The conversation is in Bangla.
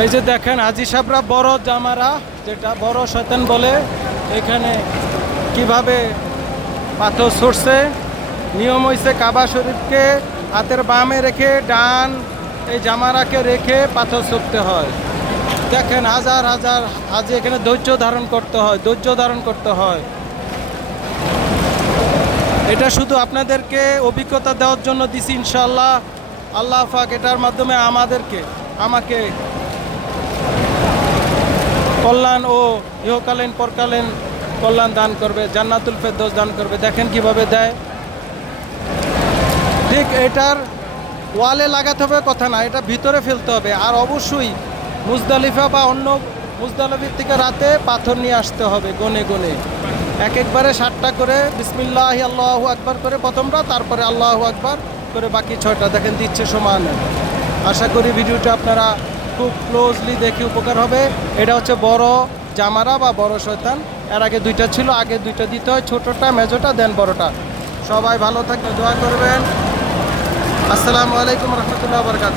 এই যে দেখেন, হাজি সাহেবরা বড় জামারা, যেটা বড় শয়তান বলে, এখানে কীভাবে পাথর ছড়ছে নিয়ম হয়েছে কাবা শরীফকে হাতের বামে রেখে ডান এই জামারাকে রেখে পাথর ছড়তে হয়। দেখেন, হাজার হাজার হাজি এখানে ধৈর্য ধারণ করতে হয়, ধৈর্য ধারণ করতে হয়। এটা শুধু আপনাদেরকে অভিজ্ঞতা দেওয়ার জন্য দিছি ইনশাল্লাহ আল্লাহ পাক এটার মাধ্যমে আমাদেরকে, আমাকে কল্যাণ ও ইহকালীন পরকালীন কল্যাণ দান করবে, জান্নাতুল ফেরদৌস দান করবে। দেখেন কীভাবে দেয়। ঠিক এটার ওয়ালে লাগাতে হবে, কথা না, এটা ভিতরে ফেলতে হবে। আর অবশ্যই মুজদালিফা বা অন্য মুজদালিফির থেকে রাতে পাথর নিয়ে আসতে হবে, গনে গনে। এক একবারে ষাটটা করে, বিসমিল্লাহ, আল্লাহ আকবার করে প্রথমটা তারপরে আল্লাহ আকবার করে বাকি ছয়টা। দেখেন দিচ্ছে সমান। আশা করি ভিডিওটা আপনারা খুব ক্লোজলি দেখে উপকার হবে। এটা হচ্ছে বড় জামারা বা বড় শৈতান এর আগে দুইটা ছিল, আগে দুইটা দিতে হয়, ছোটোটা, মেজোটা, দেন বড়টা। সবাই ভালো থাকবে দোয়া করবেন। আসসালামু আলাইকুম রহমতুল্লাহ বরকাত